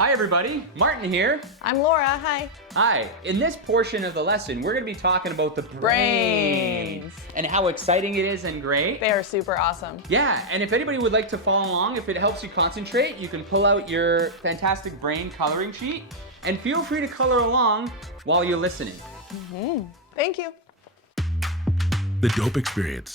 Hi everybody, Martin here. I'm Laura, hi. Hi, in this portion of the lesson, we're gonna be talking about the brain and how exciting it is and great. They are super awesome. Yeah, and if anybody would like to follow along, if it helps you concentrate, you can pull out your fantastic brain coloring sheet and feel free to color along while you're listening. Thank you. The Dope Experience.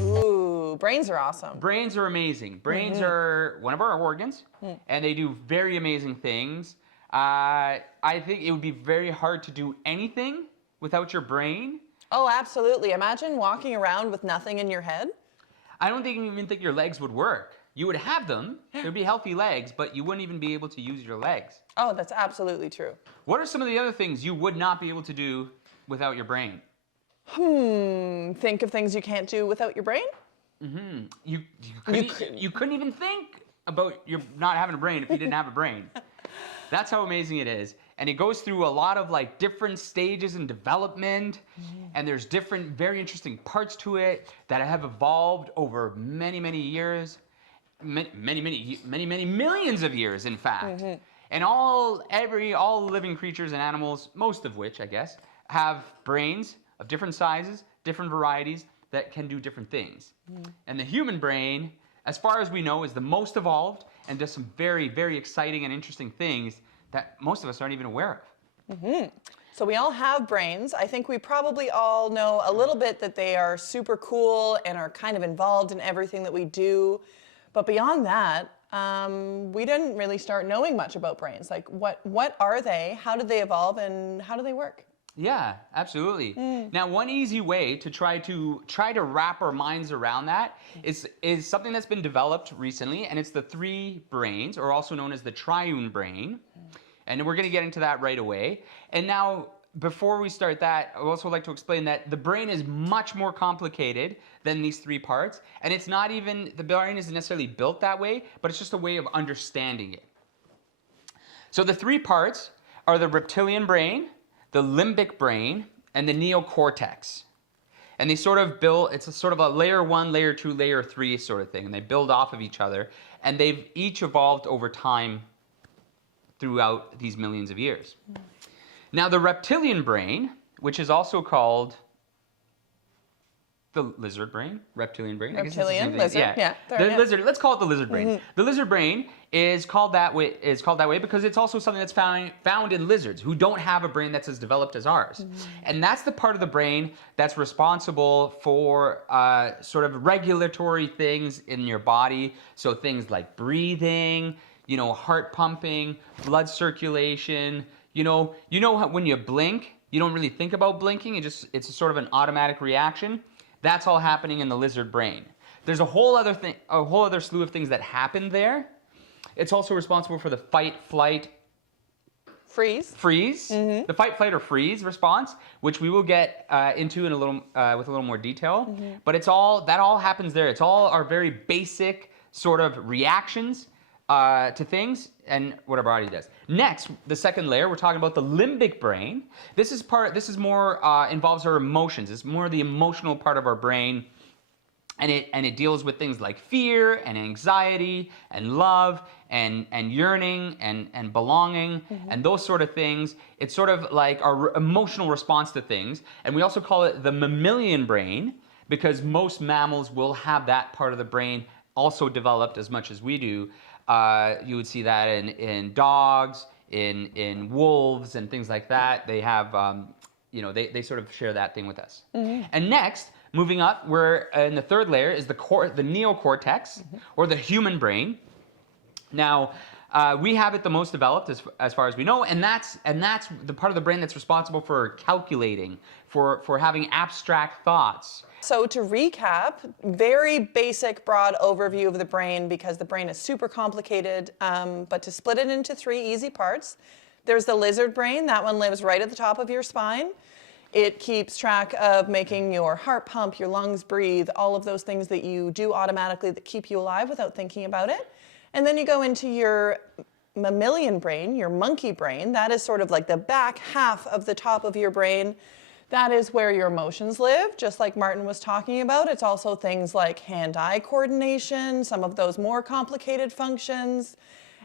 Ooh, brains are awesome. Brains are amazing. Brains are one of our organs, and they do very amazing things. I think it would be very hard to do anything without your brain. Oh, absolutely. Imagine walking around with nothing in your head. I don't even think your legs would work. You would have them, there'd be healthy legs, but you wouldn't even be able to use your legs. Oh, that's absolutely true. What are some of the other things you would not be able to do without your brain? Think of things you can't do without your brain? You couldn't even think about your not having a brain if you didn't have a brain. That's how amazing it is. And it goes through a lot of like different stages in development, and there's different very interesting parts to it that have evolved over many years, many millions of years, in fact. And all living creatures and animals, most of which I guess, have brains of different sizes, different varieties that can do different things. And the human brain, as far as we know, is the most evolved and does some very exciting and interesting things that most of us aren't even aware of. So we all have brains. I think we probably all know a little bit that they are super cool and are kind of involved in everything that we do. But beyond that, we didn't really start knowing much about brains. Like what are they? How did they evolve and how do they work? Yeah, absolutely. Now, one easy way to try to wrap our minds around that is something that's been developed recently, and it's the three brains, or also known as the triune brain. And we're going to get into that right away. And now, before we start that, I would also like to explain that the brain is much more complicated than these three parts, and it's not even, the brain isn't necessarily built that way, but it's just a way of understanding it. So the three parts are the reptilian brain, the limbic brain, and the neocortex. And they sort of build, it's a sort of a layer 1, layer 2, layer 3 sort of thing, and they build off of each other, and they've each evolved over time throughout these millions of years. Now the reptilian brain, which is also called the lizard brain, reptilian brain. Reptilian, lizard, yeah. Lizard, let's call it the lizard brain. The lizard brain is called that way because it's also something that's found in lizards who don't have a brain that's as developed as ours. And that's the part of the brain that's responsible for sort of regulatory things in your body. So things like breathing, heart pumping, blood circulation. You know how when you blink, you don't really think about blinking. It's a sort of an automatic reaction. That's all happening in the lizard brain. There's a whole other slew of things that happen there. It's also responsible for the fight, flight, freeze. The fight, flight, or freeze response, which we will get into in with a little more detail. But that all happens there. It's all our very basic sort of reactions to things and what our body does. Next, the second layer, we're talking about the limbic brain. This is more involves our emotions. It's more the emotional part of our brain, and it deals with things like fear and anxiety and love and yearning and belonging and those sort of things. It's sort of like our emotional response to things, and we also call it the mammalian brain because most mammals will have that part of the brain also developed as much as we do. You would see that in dogs, in wolves, and things like that. They have, they sort of share that thing with us. And next, moving up, we're in the third layer is the neocortex, or the human brain. Now, we have it the most developed as far as we know, and that's the part of the brain that's responsible for calculating, for having abstract thoughts. So to recap, very basic, broad overview of the brain because the brain is super complicated, but to split it into three easy parts, there's the lizard brain. That one lives right at the top of your spine. It keeps track of making your heart pump, your lungs breathe, all of those things that you do automatically that keep you alive without thinking about it. And then you go into your mammalian brain, your monkey brain. That is sort of like the back half of the top of your brain. That is where your emotions live, just like Martin was talking about. It's also things like hand-eye coordination, some of those more complicated functions.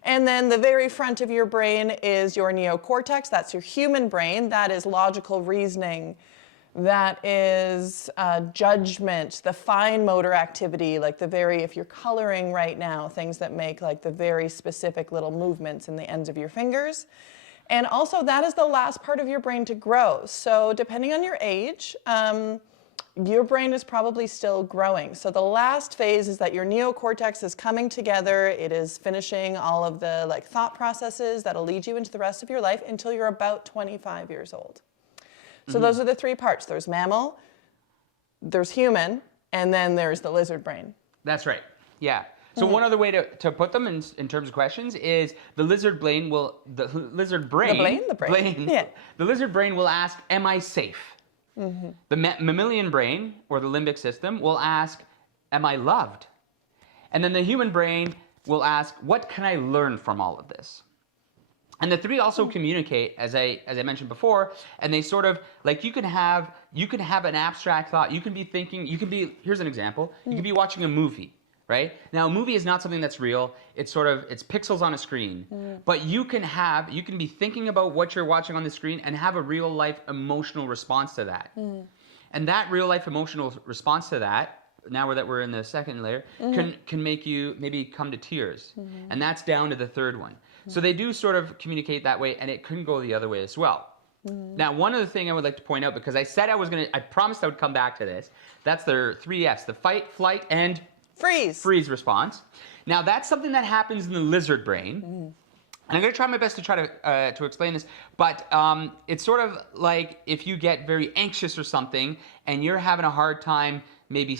And then the very front of your brain is your neocortex. That's your human brain. That is logical reasoning. That is judgment, the fine motor activity, like if you're coloring right now, things that make like the very specific little movements in the ends of your fingers. And also that is the last part of your brain to grow. So depending on your age, your brain is probably still growing. So the last phase is that your neocortex is coming together. It is finishing all of the like thought processes that'll lead you into the rest of your life until you're about 25 years old. So those are the three parts. There's mammal, there's human, and then there's the lizard brain. That's right. Yeah. So one other way to put them in terms of questions is the lizard brain will ask, am I safe? The mammalian brain, or the limbic system, will ask, am I loved? And then the human brain will ask, what can I learn from all of this? And the three also communicate, as I mentioned before, and they sort of, like you can have an abstract thought. You can be thinking, here's an example, you can be watching a movie. Right? Now, a movie is not something that's real. It's pixels on a screen. But you can be thinking about what you're watching on the screen and have a real life emotional response to that. And that real life emotional response to that, now that we're in the second layer, can make you maybe come to tears. And that's down to the third one. So they do sort of communicate that way, and it can go the other way as well. Now, one other thing I would like to point out, because I said I promised I would come back to this, that's their 3 Fs, the fight, flight, and freeze response. Now that's something that happens in the lizard brain. And I'm going to try my best to explain this, but it's sort of like if you get very anxious or something and you're having a hard time maybe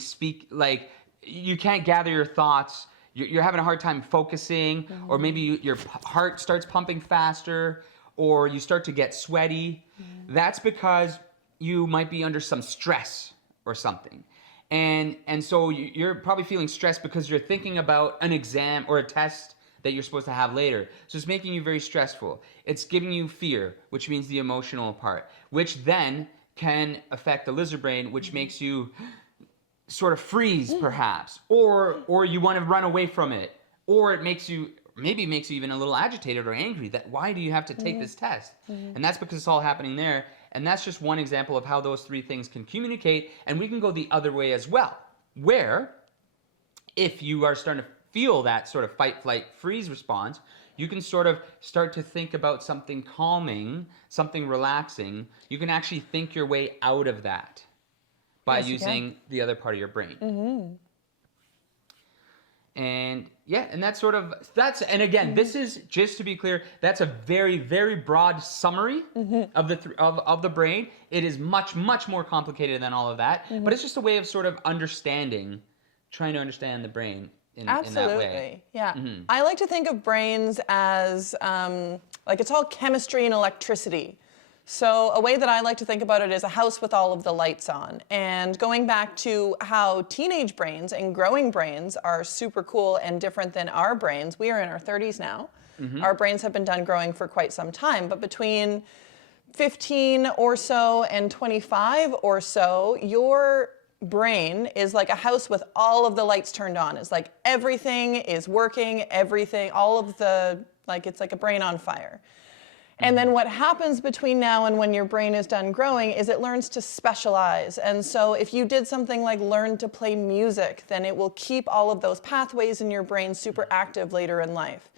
you can't gather your thoughts, you're having a hard time focusing, or maybe your heart starts pumping faster, or you start to get sweaty. That's because you might be under some stress or something. And so you're probably feeling stressed because you're thinking about an exam or a test that you're supposed to have later. So it's making you very stressful. It's giving you fear, which means the emotional part, which then can affect the lizard brain, which makes you sort of freeze perhaps, or you want to run away from it, or it makes you even a little agitated or angry that why do you have to take this test? And that's because it's all happening there. And that's just one example of how those three things can communicate. And we can go the other way as well, where if you are starting to feel that sort of fight, flight, freeze response, you can sort of start to think about something calming, something relaxing. You can actually think your way out of that by using the other part of your brain. And yeah, and and again, this is, just to be clear, that's a very, very broad summary of the brain. It is much, much more complicated than all of that, but it's just a way of sort of trying to understand the brain in that way. Yeah. I like to think of brains as, like it's all chemistry and electricity. So a way that I like to think about it is a house with all of the lights on. And going back to how teenage brains and growing brains are super cool and different than our brains. We are in our 30s now. Our brains have been done growing for quite some time. But between 15 or so and 25 or so, your brain is like a house with all of the lights turned on. It's like everything is working, it's like a brain on fire. And then what happens between now and when your brain is done growing is it learns to specialize. And so if you did something like learn to play music, then it will keep all of those pathways in your brain super active later in life.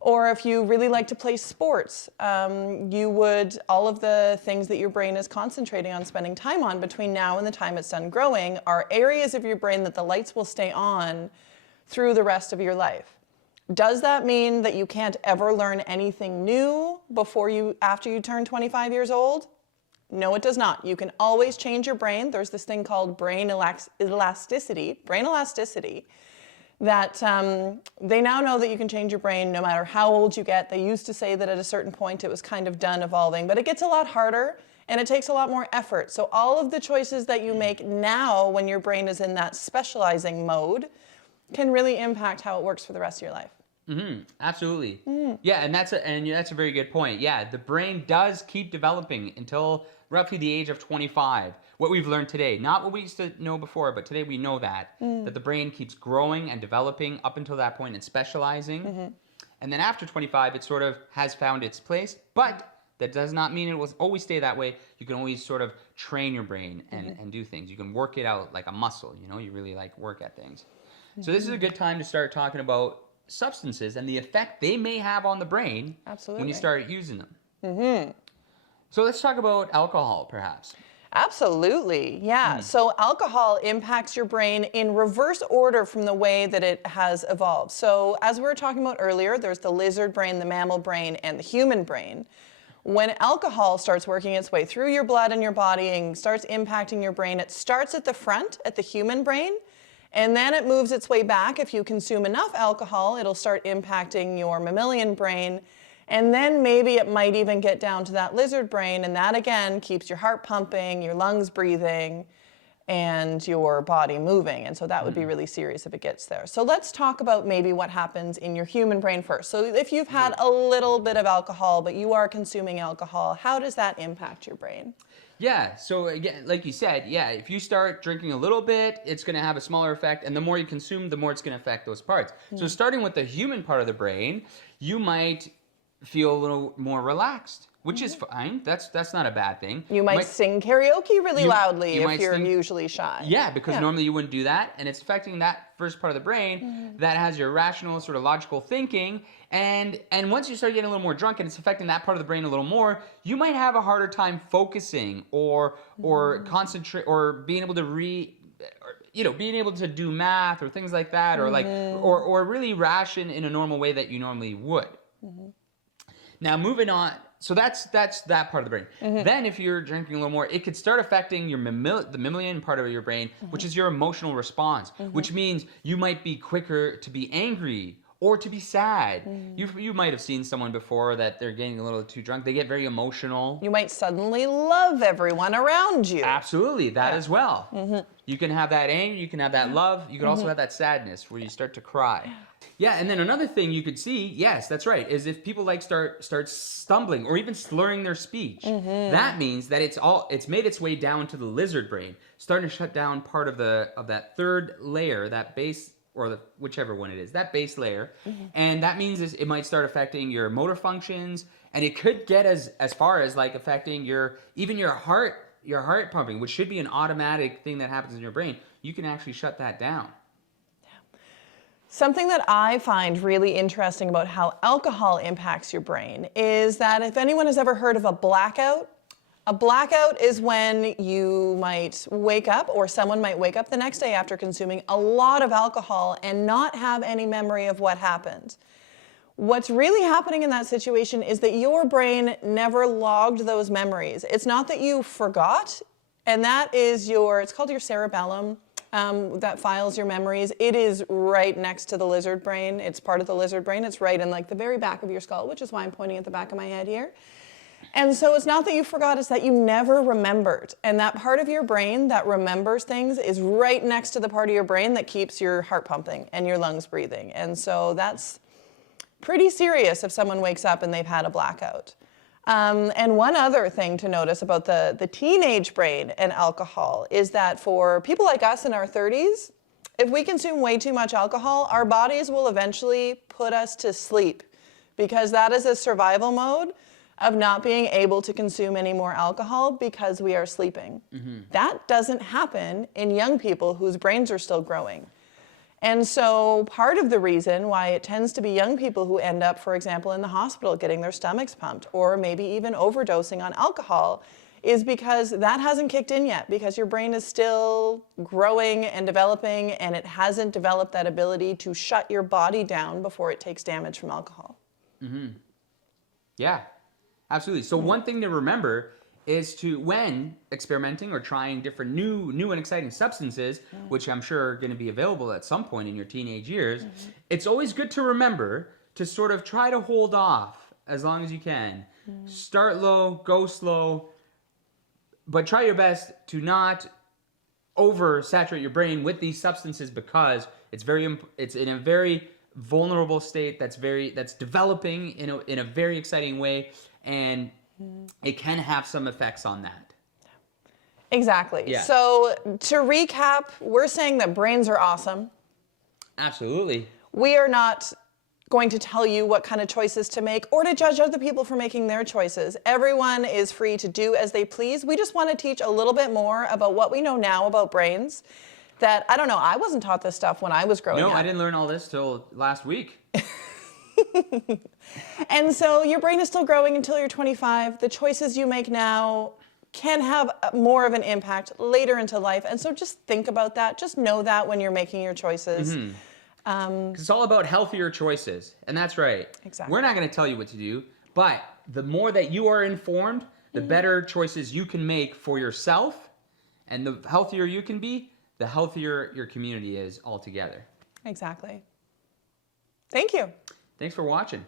Or if you really like to play sports, all of the things that your brain is concentrating on spending time on between now and the time it's done growing are areas of your brain that the lights will stay on through the rest of your life. Does that mean that you can't ever learn anything new after you turn 25 years old? No, it does not. You can always change your brain. There's this thing called brain elasticity, that they now know that you can change your brain no matter how old you get. They used to say that at a certain point it was kind of done evolving, but it gets a lot harder and it takes a lot more effort. So all of the choices that you make now when your brain is in that specializing mode can really impact how it works for the rest of your life. Absolutely. Yeah, and that's a very good point. Yeah, the brain does keep developing until roughly the age of 25. What we've learned today, not what we used to know before, but today we know that the brain keeps growing and developing up until that point and specializing. And then after 25, it sort of has found its place, but that does not mean it will always stay that way. You can always sort of train your brain and do things. You can work it out like a muscle, you know, you really like work at things. So this is a good time to start talking about substances and the effect they may have on the brain when you start using them. So let's talk about alcohol, perhaps. Absolutely, yeah. So alcohol impacts your brain in reverse order from the way that it has evolved. So as we were talking about earlier, there's the lizard brain, the mammal brain, and the human brain. When alcohol starts working its way through your blood and your body and starts impacting your brain, it starts at the front, at the human brain, and then it moves its way back. If you consume enough alcohol, it'll start impacting your mammalian brain. And then maybe it might even get down to that lizard brain, and that again keeps your heart pumping, your lungs breathing, and your body moving. And so that would be really serious if it gets there. So let's talk about maybe what happens in your human brain first. So if you've had a little bit of alcohol, but you are consuming alcohol, how does that impact your brain? Yeah, so again, like you said, yeah, if you start drinking a little bit, it's going to have a smaller effect, and the more you consume, the more it's going to affect those parts. So starting with the human part of the brain, you might feel a little more relaxed, which is fine. That's not a bad thing. You might sing karaoke really loudly if you're sing, usually shy. Yeah, because normally you wouldn't do that, and it's affecting that first part of the brain that has your rational, sort of logical thinking. And once you start getting a little more drunk and it's affecting that part of the brain a little more, you might have a harder time focusing or concentrate or being able to being able to do math or things like that, or or really ration in a normal way that you normally would. Now moving on, so that's that part of the brain. Then if you're drinking a little more, it could start affecting your the mammalian part of your brain, which is your emotional response, which means you might be quicker to be angry or to be sad. You might have seen someone before that they're getting a little too drunk. They get very emotional. You might suddenly love everyone around you. Absolutely, that as well. You can have that anger, you can have that love, you can also have that sadness where you start to cry. Yeah, and then another thing you could see, yes, that's right, is if people like start stumbling or even slurring their speech, that means that it's made its way down to the lizard brain, starting to shut down part of that third layer, that base, or whichever one it is, that base layer, and that means it might start affecting your motor functions, and it could get as far as like affecting your heart pumping, which should be an automatic thing that happens in your brain. You can actually shut that down. Something that I find really interesting about how alcohol impacts your brain is that if anyone has ever heard of a blackout is when you might wake up, or someone might wake up the next day after consuming a lot of alcohol and not have any memory of what happened. What's really happening in that situation is that your brain never logged those memories. It's not that you forgot, and that is it's called your cerebellum. That files your memories. It is right next to the lizard brain. It's part of the lizard brain. It's right in like the very back of your skull, which is why I'm pointing at the back of my head here. And so it's not that you forgot, it's that you never remembered. And that part of your brain that remembers things is right next to the part of your brain that keeps your heart pumping and your lungs breathing. And so that's pretty serious if someone wakes up and they've had a blackout. And one other thing to notice about the teenage brain and alcohol is that for people like us in our 30s, if we consume way too much alcohol, our bodies will eventually put us to sleep, because that is a survival mode of not being able to consume any more alcohol because we are sleeping. That doesn't happen in young people whose brains are still growing. And so part of the reason why it tends to be young people who end up, for example, in the hospital getting their stomachs pumped, or maybe even overdosing on alcohol, is because that hasn't kicked in yet, because your brain is still growing and developing, and it hasn't developed that ability to shut your body down before it takes damage from alcohol. Yeah, absolutely. So one thing to remember is when experimenting or trying different new and exciting substances, which I'm sure are going to be available at some point in your teenage years, it's always good to remember to sort of try to hold off as long as you can. Start low, go slow, but try your best to not oversaturate your brain with these substances, because it's in a very vulnerable state that's developing in a very exciting way, and it can have some effects on that. Exactly. Yeah. So to recap, we're saying that brains are awesome. Absolutely. We are not going to tell you what kind of choices to make or to judge other people for making their choices. Everyone is free to do as they please. We just want to teach a little bit more about what we know now about brains that, I don't know, I wasn't taught this stuff when I was growing up. No, I didn't learn all this till last week. And so your brain is still growing until you're 25. The choices you make now can have more of an impact later into life. And so just think about that. Just know that when you're making your choices. 'Cause it's all about healthier choices. And that's right. Exactly. We're not going to tell you what to do, but the more that you are informed, the better choices you can make for yourself. And the healthier you can be, the healthier your community is altogether. Exactly. Thank you. Thanks for watching.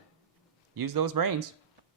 Use those brains.